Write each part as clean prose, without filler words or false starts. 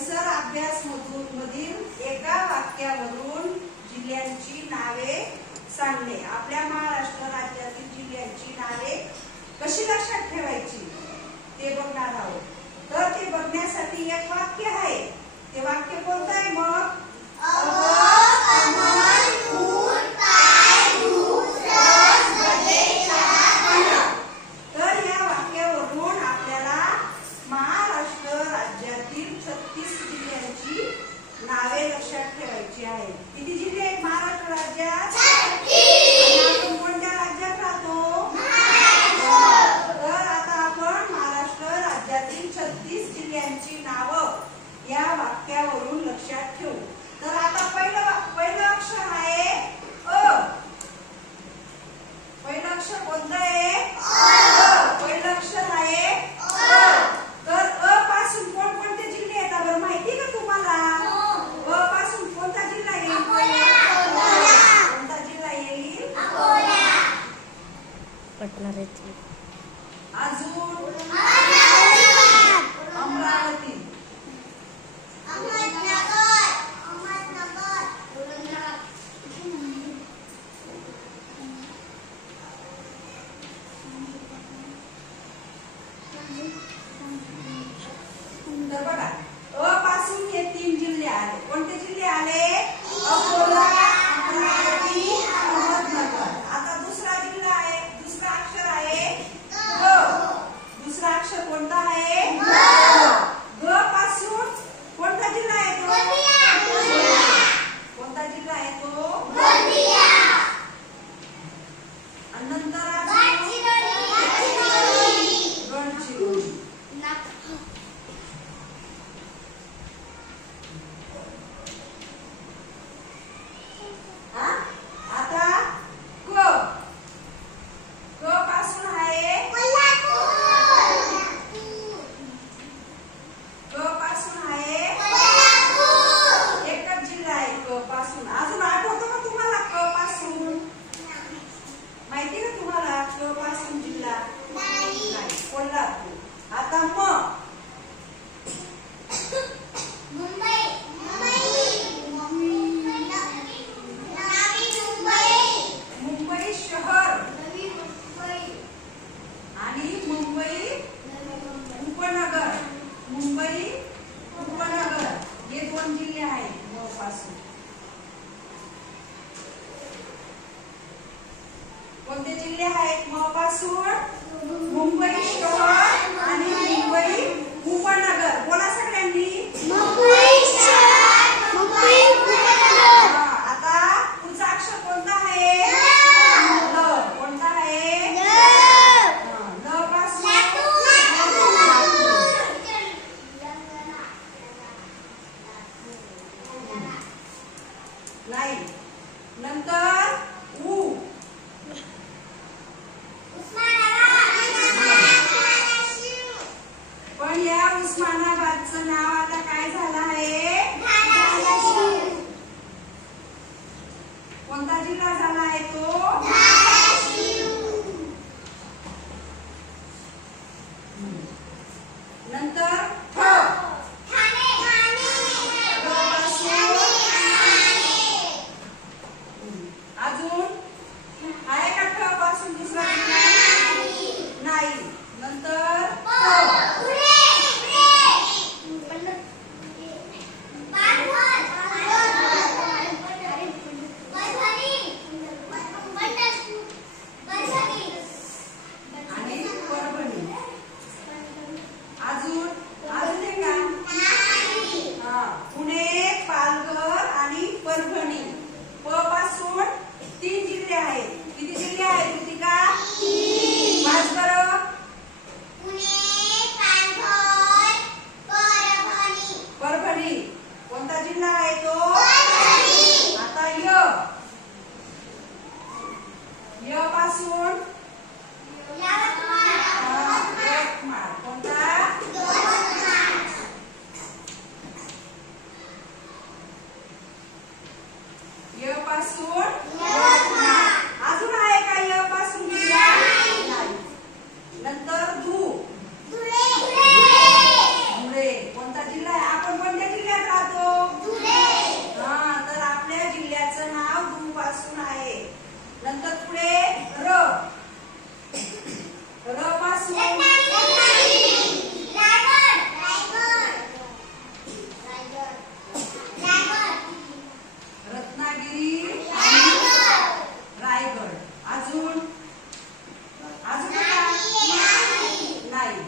परिसर अभ्यास मधील एका वाक्यावरून जिल्ह्यांची नावे सांगणे. आपल्या महाराष्ट्र राज्यातील जिल्ह्यांची नावे कशी लक्षात ठेवायची ते बघणार आहोत. तर ते बघण्यासाठी एक वाक्य आहे. ते वाक्य कोणतं आहे मग? तर या वाक्यावरून आपल्याला महाराष्ट्र राज्यातील 36 जिल्ह्यांची नावे लक्षात ठेवायची आहेत. किती जिल्हे आहेत महाराष्ट्र राज्यात? 36. आपण कोणत्या राज्यात राहतो? तर आता आपण महाराष्ट्र राज्यातील 36 जिल्ह्यांची नावं या वाक्यावरून लक्षात ठेवू. तर आता पहिलं अक्षर आहे अ. पहिलं अक्षर कोणतं आहे? पहिलं अक्षर आहे अ. तर अ पासून कोणकोणते जिल्हे आहेत बरं माहिती का तुम्हाला? अ पासून कोणता जिल्हा येईल? कोणता जिल्हा येईल? अजून अमरावती, तर बघा अ पासून हे 3 जिल्हे आले. कोणते जिल्हे आले? अकोला, अमरावती, अहमदनगर. आता दुसरा जिल्हा आहे, दुसरा अक्षर आहे ग. दुसरा अक्षर कोणता आहे? ग पासून कोणता जिल्हा आहे तो? कोणता जिल्हा आहे तो? आणि नंतर गडचिरोली. आता क पासून आहे क पासून आहे एकच जिल्हा आहे क पासून. अजून आठवतो का तुम्हाला क पासून? माहिती का तुम्हाला क पासून जिल्हा? नाही. कोल्हापूर. आता मुंबई शहर आणि मुंबई उपनगर. मुंबई उपनगर हे 2 जिल्हे आहेत म पासून. कोणते जिल्हे आहेत म पासून? मुंबई शहर आणि मुंबई उपनगर. बोला सगळ्यांनी. आता पुढचा अक्षर कोणता आहे? ल. कोणता आहे? ल पासून नाही. नंतर उ. पण या उस्मानाबादचं नाव आता काय झालं आहे? कोणता जिल्हा झाला आहे तो? नंतर अजून आहे का ठ पासून दुसरा नाही. नंतर आणि परभणी. अजून आहे का? पुणे, पालघर आणि परभणी. प पासून 3 जिल्हे आहेत. किती जिल्हे आहेत ऋतिका? 5 बरं. परभणी. कोणता जिल्हा आहे तो? आता य पासून यवतमाळ. कोणता? य पासून अजून आहे का य पासून? नाही. नंतर धुळे. कोणता जिल्हा आहे? आपण कोणत्या नंतर पुढे र पासून रत्नागिरी आणि रायगड. अजून नाही.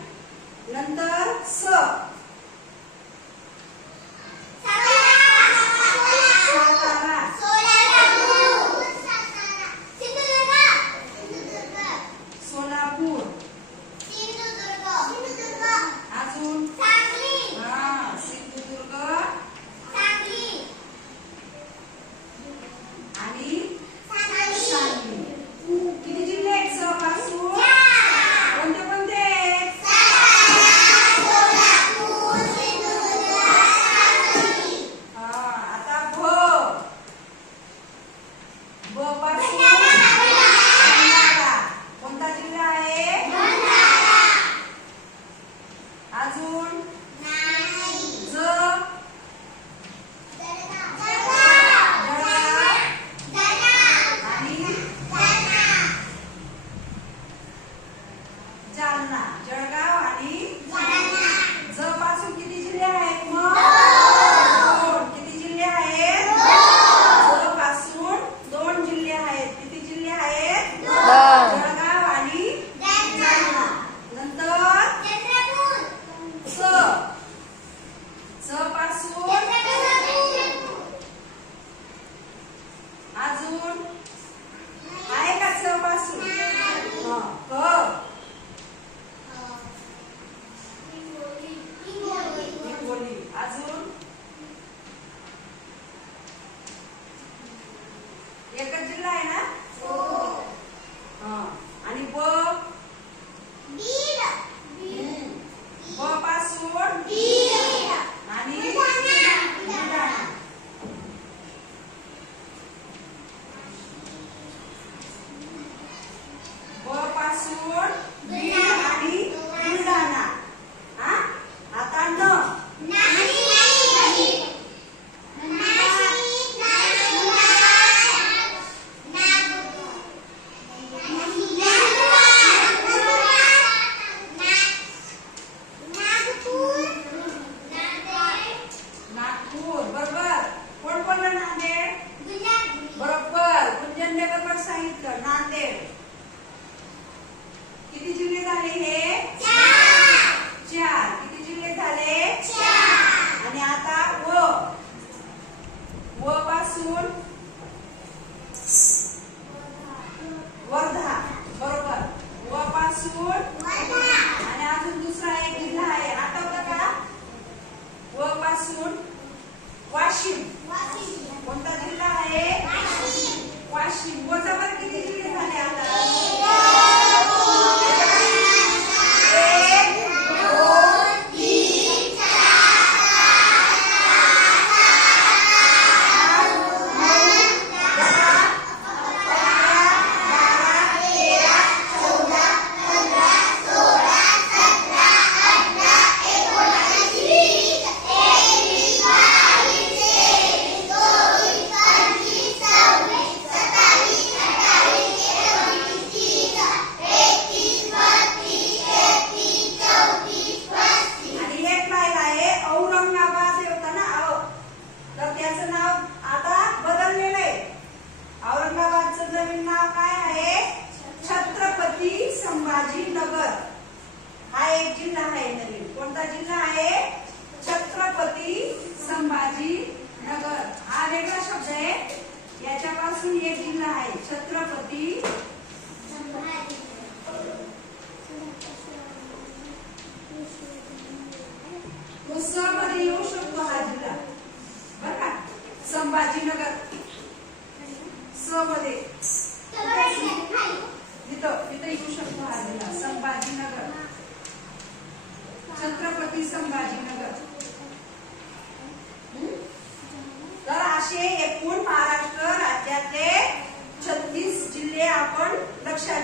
नंतर सातारा सोलापूर अजून सिंधुदुर्ग आणि सांगली. किती जिल्हे आहेत स पासून? कोणते कोणते? आता ब पासून कोणता जिल्हा आहे? अजून जालना. जळगाव आणि ज पासून किती जिल्हे आहेत मग? दोन. किती जिल्हे आहेत? ज पासून 2 जिल्हे आहेत. किती जिल्हे आहेत? जळगाव आणि जालना. नंतर स पासून अजून आहे का स पासून? हिंगोली. अजून एकच जिल्हा आहे ना? आणि ब पासून आणि बुलढाणा. ब पासून आणि बुलढाणा. आता नागपूर. बरोबर. कोण बोललं नांदेड? बरोबर. गुंजनने बरोबर सांगितलं. नांदेड. किती जिल्हे झाले हे? 4. किती जिल्हे झाले? 4. आणि आता व पासून वर्धा. बरोबर. व पासून आणि अजून दुसरा एक जिल्हा आहे, आठवतं का? व पासून वाशिम. कोणता जिल्हा आहे? वाशिम. वजा वर किती जिल्हे झाले आता? 1 2 3 संभाजीनगर. हा एक जिल्हा आहे नवीन. कोणता जिल्हा आहे? छत्रपती संभाजीनगर. हा वेगळा शब्द आहे. याच्यापासून एक जिल्हा आहे छत्रपती तो स मध्ये येऊ शकतो हा जिल्हा. बरं का? संभाजीनगर स मध्ये तिथं येऊ शकतो हा जिल्हा संभाजीनगर. छत्रपती संभाजीनगर. तर असे एकूण महाराष्ट्र राज्यातले 36 जिल्हे आपण लक्षात